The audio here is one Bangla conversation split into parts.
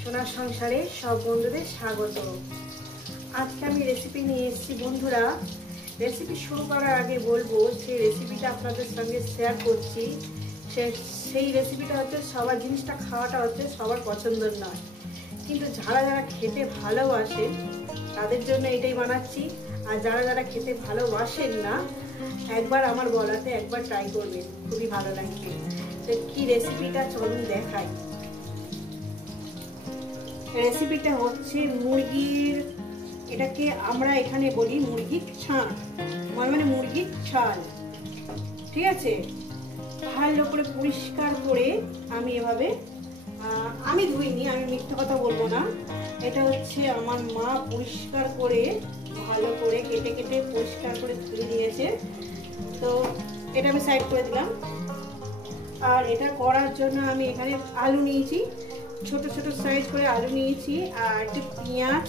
সোনার সংসারে সব বন্ধুদের স্বাগত। আজকে আমি রেসিপি নিয়ে এসেছি বন্ধুরা। রেসিপি শুরু করার আগে বলবো যে রেসিপিটা আপনাদের সঙ্গে শেয়ার করছি, সেই রেসিপিটা হচ্ছে সবার জিনিসটা খাওয়াটা হচ্ছে সবার পছন্দের নয়, কিন্তু যারা যারা খেতে ভালোবাসেন তাদের জন্য এটাই বানাচ্ছি। আর যারা যারা খেতে ভালোবাসেন না, একবার আমার বলাতে একবার ট্রাই করবেন, খুবই ভালো লাগবে। তো কি রেসিপিটা চলুন দেখাই। রেসিপিটা হচ্ছে মুরগির, এটাকে আমরা এখানে বলি মুরগির ছাঁ, মানে মুরগির ছাল। ঠিক আছে, ভালো করে পরিষ্কার করে আমি এভাবে, আমি ধুইনি, আমি মিথ্যা কথা বলবো না, এটা হচ্ছে আমার মা পরিষ্কার করে ভালো করে কেটে কেটে পরিষ্কার করে ধুয়ে দিয়েছে। তো এটা আমি সাইড করে দিলাম। আর এটা করার জন্য আমি এখানে আলু নিয়েছি, ছোট ছোট সাইজ করে আলু নিয়েছি, আর একটু পেঁয়াজ,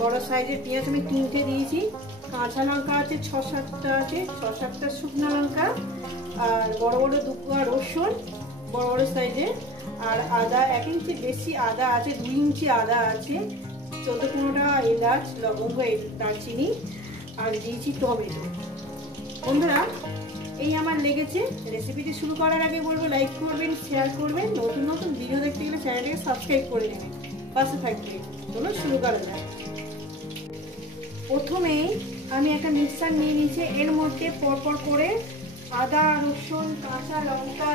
বড় সাইজের পেঁয়াজ আমি 3টে দিয়েছি। কাঁচা লঙ্কা আছে 6-7টা আছে, 6-7টা শুকনো লঙ্কা, আর বড় বড় 2 কোয়া রসুন বড় বড় সাইজের, আর আদা 1 ইঞ্চি বেশি আদা আছে, 2 ইঞ্চি আদা আছে, 14-15টা এলাচ, লবঙ্গ, দারচিনি, আর দিয়েছি টমেটো। বন্ধুরা এই আমার লেগেছে। রেসিপিটি শুরু করার আগে বলবো লাইক করবেন, শেয়ার করবেন, নতুন নতুন ভিডিও দেখতে গেলে চ্যানেলটাকে সাবস্ক্রাইব করে নেবেন, পাশে থাকবেন। চলো শুরু করা যাক। প্রথমেই আমি একটা মিক্সার নিয়ে নিয়েছি, এর মধ্যে পরপর করে আদা, রসুন, কাঁচা লঙ্কা,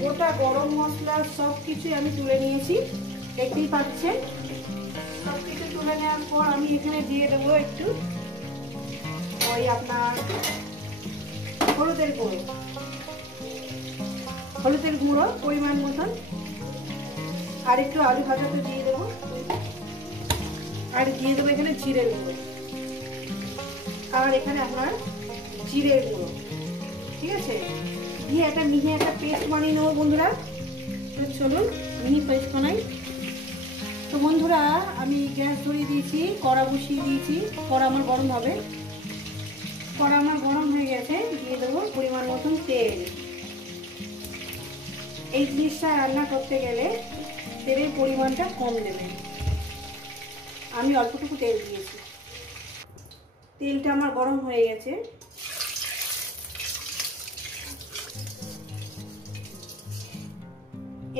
গোটা গরম মশলা সব কিছুই আমি তুলে নিয়েছি, দেখতেই পাচ্ছেন। সব কিছু তুলে নেওয়ার পর আমি এখানে দিয়ে দেবো একটু ওই আপনার হলুদের গুঁড়ো পরিমাণ মতন, আর একটু আলু ভাজাতে দিয়ে দেবো, আর দিয়ে দেবো এখানে জিরের গুঁড়ো, আর এখানে আপনার জিরের গুঁড়ো। ঠিক আছে, দিয়ে একটা মিহি একটা পেস্ট বানিয়ে নেবো বন্ধুরা। তো চলুন মিহি পেস্ট বানাই। তো বন্ধুরা আমি গ্যাস ধরিয়ে দিয়েছি, কড়া বসিয়ে দিয়েছি, কড়া আমার গরম হবে। কড়া আমার গরম হয়ে গেছে, দিয়ে দেবো পরিমাণ মতন তেল। এই জিনিসটা রান্না করতে গেলে তেলের পরিমাণটা কম দেবেন। আমি অল্পটুকু তেল দিয়েছি। তেলটা আমার গরম হয়ে গেছে,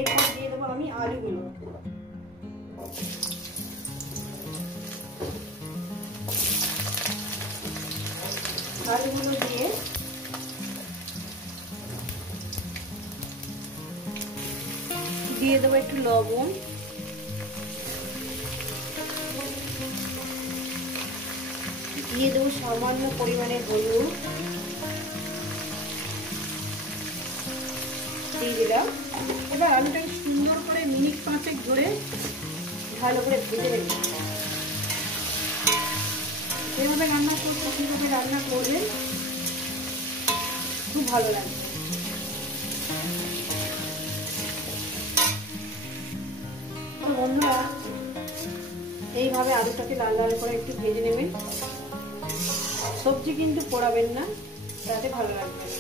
এরপর দিয়ে দেবো আমি আলুগুলো। আলুগুলো দিয়ে দেবো একটু লবণ, দিয়ে দেবো সামান্য পরিমাণে হলুদ, দিয়ে দিলাম। এবার আলুটাকে সুন্দর করে মিনিট 5 ধরে ভালো করে ভেজে নেব। যেভাবে রান্না করবো সেভাবে রান্না করবেন, খুব ভালো লাগবে। তো বন্ধুরা এইভাবে আলুটাকে লাল লাল করে একটু ভেজে নেবেন। সবজি কিন্তু পোড়াবেন না, তাতে ভালো লাগবে না।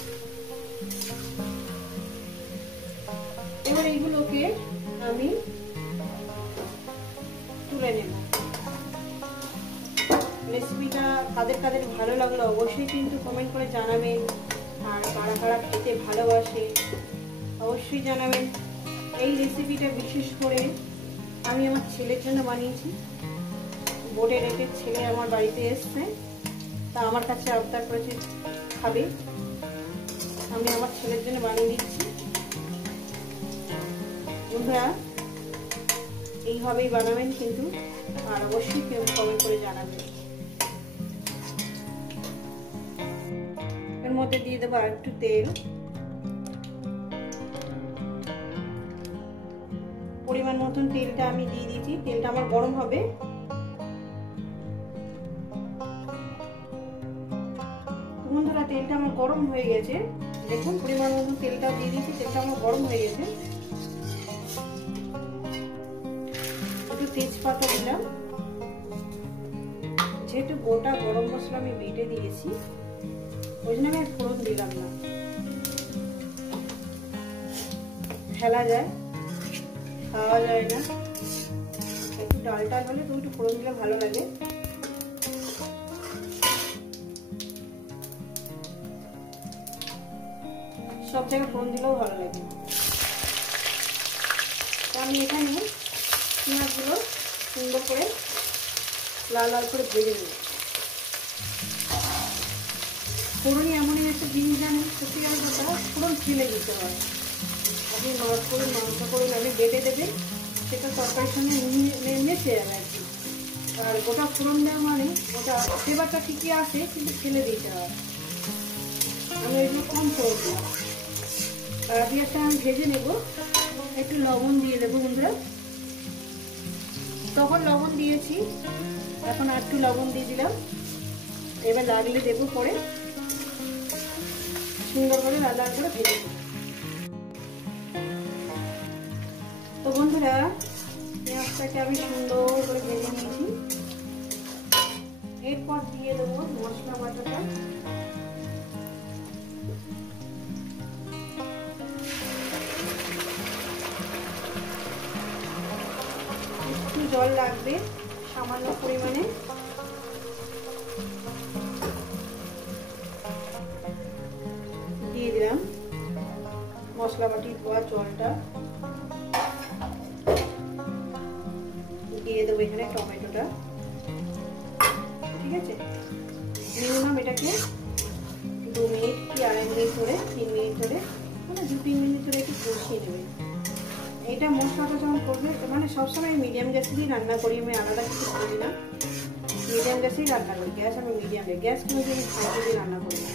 এবার এইগুলোকে আমি তুলে নেব। রেসিপিটা কাদের কাদের ভালো লাগলো অবশ্যই কিন্তু কমেন্ট করে জানাবেন, আর কারা কারা খেতে ভালোবাসে অবশ্যই জানাবেন। এই রেসিপিটা বিশেষ করে আমি আমার ছেলের জন্য বানিয়েছি। বোর্ডে রেখে ছেলে আমার বাড়িতে এসছে, তা আমার কাছে আবদার করেছে খাবে, আমি আমার ছেলের জন্য বানিয়ে দিচ্ছি। বন্ধুরা এইভাবেই বানাবেন কিন্তু, আর অবশ্যই কেউ কমেন্ট করে জানাবেন। এর মধ্যে দিয়ে দেবো আর একটু তেল, পরিমাণ মতন তেলটা আমি দিয়ে দিয়েছি। তেলটা আমার গরম হবে। বন্ধুরা তেলটা আমার গরম হয়ে গেছে, দেখুন পরিমাণ মতন তেলটা দিয়ে দিয়েছি, তেলটা আমার গরম হয়ে গেছে। একটু তেজপাতা দিলাম, যেহেতু গোটা গরম মশলা আমি বেটে দিয়েছি ওই জন্য আমি আর ফোড়ন দিলাম না, ফেলা যায়। খাওয়া যায় না। একটু ডাল টাল হলে তো একটু ফোড়ন দিলে ভালো লাগে। সব জায়গায় ফোড়ন দিলেও ভালো লাগে। তো আমি এখানে পেঁয়াজগুলো সুন্দর করে লাল লাল করে ভেজে নেব। ফোড়নই এমনই একটা জিনিস জানেন, সত্যি কথা, ফোড়ন ফেলে দিতে হয়। আপনি মাছ করে মাংস করে আমি বেটে দেবেন, সেটা তরকারির সঙ্গে মেশে যাবে আর কি। আর গোটা ফোড়ন দেওয়া মানে ওটা ফ্লেভারটা ঠিকই আসে, কিন্তু ফেলে দিতে হয়। আমি এগুলো কম ফোড়ন দিলাম। আর পেঁয়াজটা আমি ভেজে নেব। একটু লবণ দিয়ে দেবো বন্ধুরা। তখন লবণ দিয়েছি, এখন আর একটু লবণ দিয়ে দিলাম। এবার লাগলে দেবো পরে, সুন্দর করে লাল লাল করে ভেজে দেবো। তো বন্ধুরা, পেঁয়াজটাকে আমি সুন্দর করে ভেজে নিয়েছি। এরপর দিয়ে দেবো মশলা বাটাটা। একটু জল লাগবে সামান্য পরিমাণে। দিয়ে দিলাম মশলা বাটি ধোয়া জলটা। দিয়ে দেবো এখানে টমেটোটা। ঠিক আছে, মিনিমাম এটাকে 2 মিনিট কি 2.5 মিনিট ধরে, 3 মিনিট ধরে, মানে 2-3 মিনিট ধরে একটু কষিয়ে নেবে। এটা মশলাটা যখন করবে, মানে সবসময় মিডিয়াম গ্যাসে দিয়ে রান্না করি, আমি আলাদা কিছু করি না, মিডিয়াম গ্যাসেই রান্না করি। গ্যাস আমি মিডিয়ামে, গ্যাস কোনো আমি হাইতে দিয়ে রান্না করি না।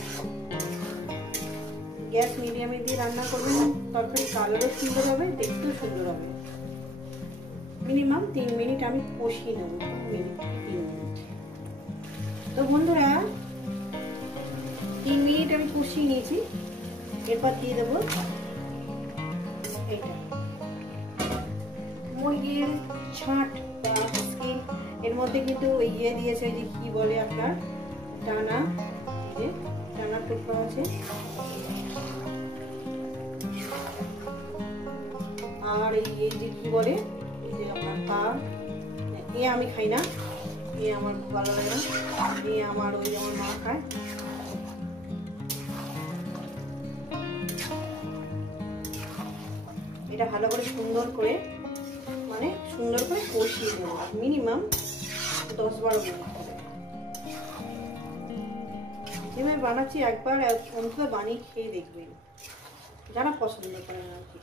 গ্যাস মিডিয়ামে দিয়ে রান্না করবেন, তরকারি কালারও সুন্দর হবে, দেখতেও সুন্দর হবে। মিনিমাম 3 মিনিট আমি কষিয়ে নেব। 3 মিনিট। তো বন্ধুরা, 3 মিনিট আমি কষিয়ে নিয়েছি। এরপর দিয়ে দেবো এইটা মুরগির ছাঁট বা স্কিন। এর মধ্যে কিন্তু ইয়ে দিয়েছে, যে কি বলে আপনার ডানা, যে ডানা টুকরো আছে। আর এই যে কি বলে, যে আপনার পা, এ আমি খাই না, এ আমার ভালো লাগে না, এ আমার ওই আমার মা খায়। এটা ভালো করে সুন্দর করে, মানে সুন্দর করে কষিয়ে নেব। মিনিমাম 10-12 মিনিট হবে। যেভাবে বানাচ্ছি একবার অন্তত বানিয়ে খেয়ে দেখবেন, যারা পছন্দ করেন আর কি।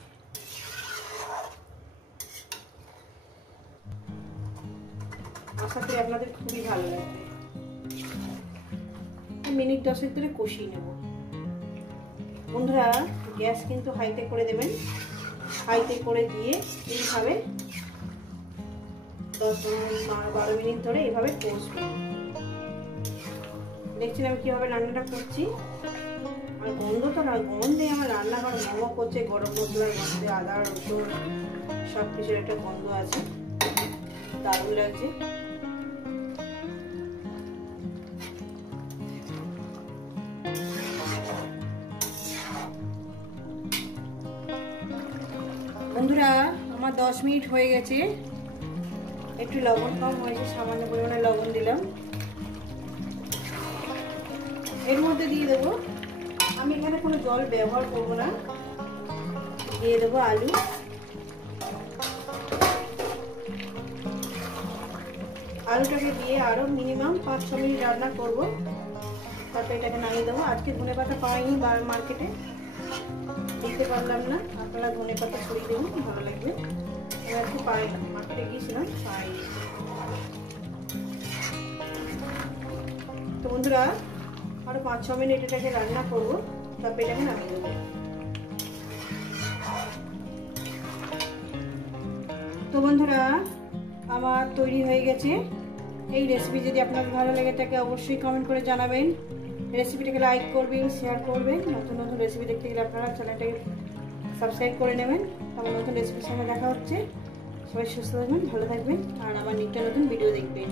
আশা করি আপনাদের খুবই ভালো লাগবে। মিনিট 10 ধরে কষিয়ে নেব। বন্ধুরা, গ্যাস কিন্তু হাইতে করে দেবেন। হাইতে করে দিয়ে এইভাবে 10-12 মিনিট ধরে এইভাবে কষবো। দেখছেন আমি কিভাবে রান্নাটা করছি। আর গন্ধ তো না, গন্ধে আমার রান্নাঘর মোমো করছে। গরম মশলার মধ্যে আদা রসুন সব কিছুর একটা গন্ধ আছে, দারুণ লাগছে। বন্ধুরা, আমার 10 মিনিট হয়ে গেছে। একটু লবণ কম হয়েছে, সামান্য পরিমাণে লবণ দিলাম। এর মধ্যে দিয়ে দেবো, আমি এখানে কোনো জল ব্যবহার করব না, দিয়ে দেবো আলু। আলুটাকে দিয়ে আরো মিনিমাম 5-6 মিনিট রান্না করব, তারপর এটাকে নামিয়ে দেবো। আজকে ধনেপাতা পাইনি মার্কেটে, দেখতে পারলাম না। আপনারা ধনেপাতা ছড়িয়ে দেবেন, ভালো লাগবে। আমি আজকে পাই না, মার্কেটে গিয়েছিলাম, পাইনি। তো বন্ধুরা, আরো 5-6 মিনিট এটাকে রান্না করবো, তারপর এটাকে নামিয়ে দেবো। তো বন্ধুরা, আমার তৈরি হয়ে গেছে। এই রেসিপি যদি আপনার ভালো লাগে থাকে অবশ্যই কমেন্ট করে জানাবেন। রেসিপিটাকে লাইক করবেন, শেয়ার করবেন। নতুন নতুন রেসিপি দেখতে গেলে আপনারা চ্যানেলটাকে সাবস্ক্রাইব করে নেবেন। আমার নতুন রেসিপির সঙ্গে দেখা হচ্ছে। সবাই সুস্থ থাকবেন, ভালো থাকবেন, আর আমার নিত্য নতুন ভিডিও দেখবেন।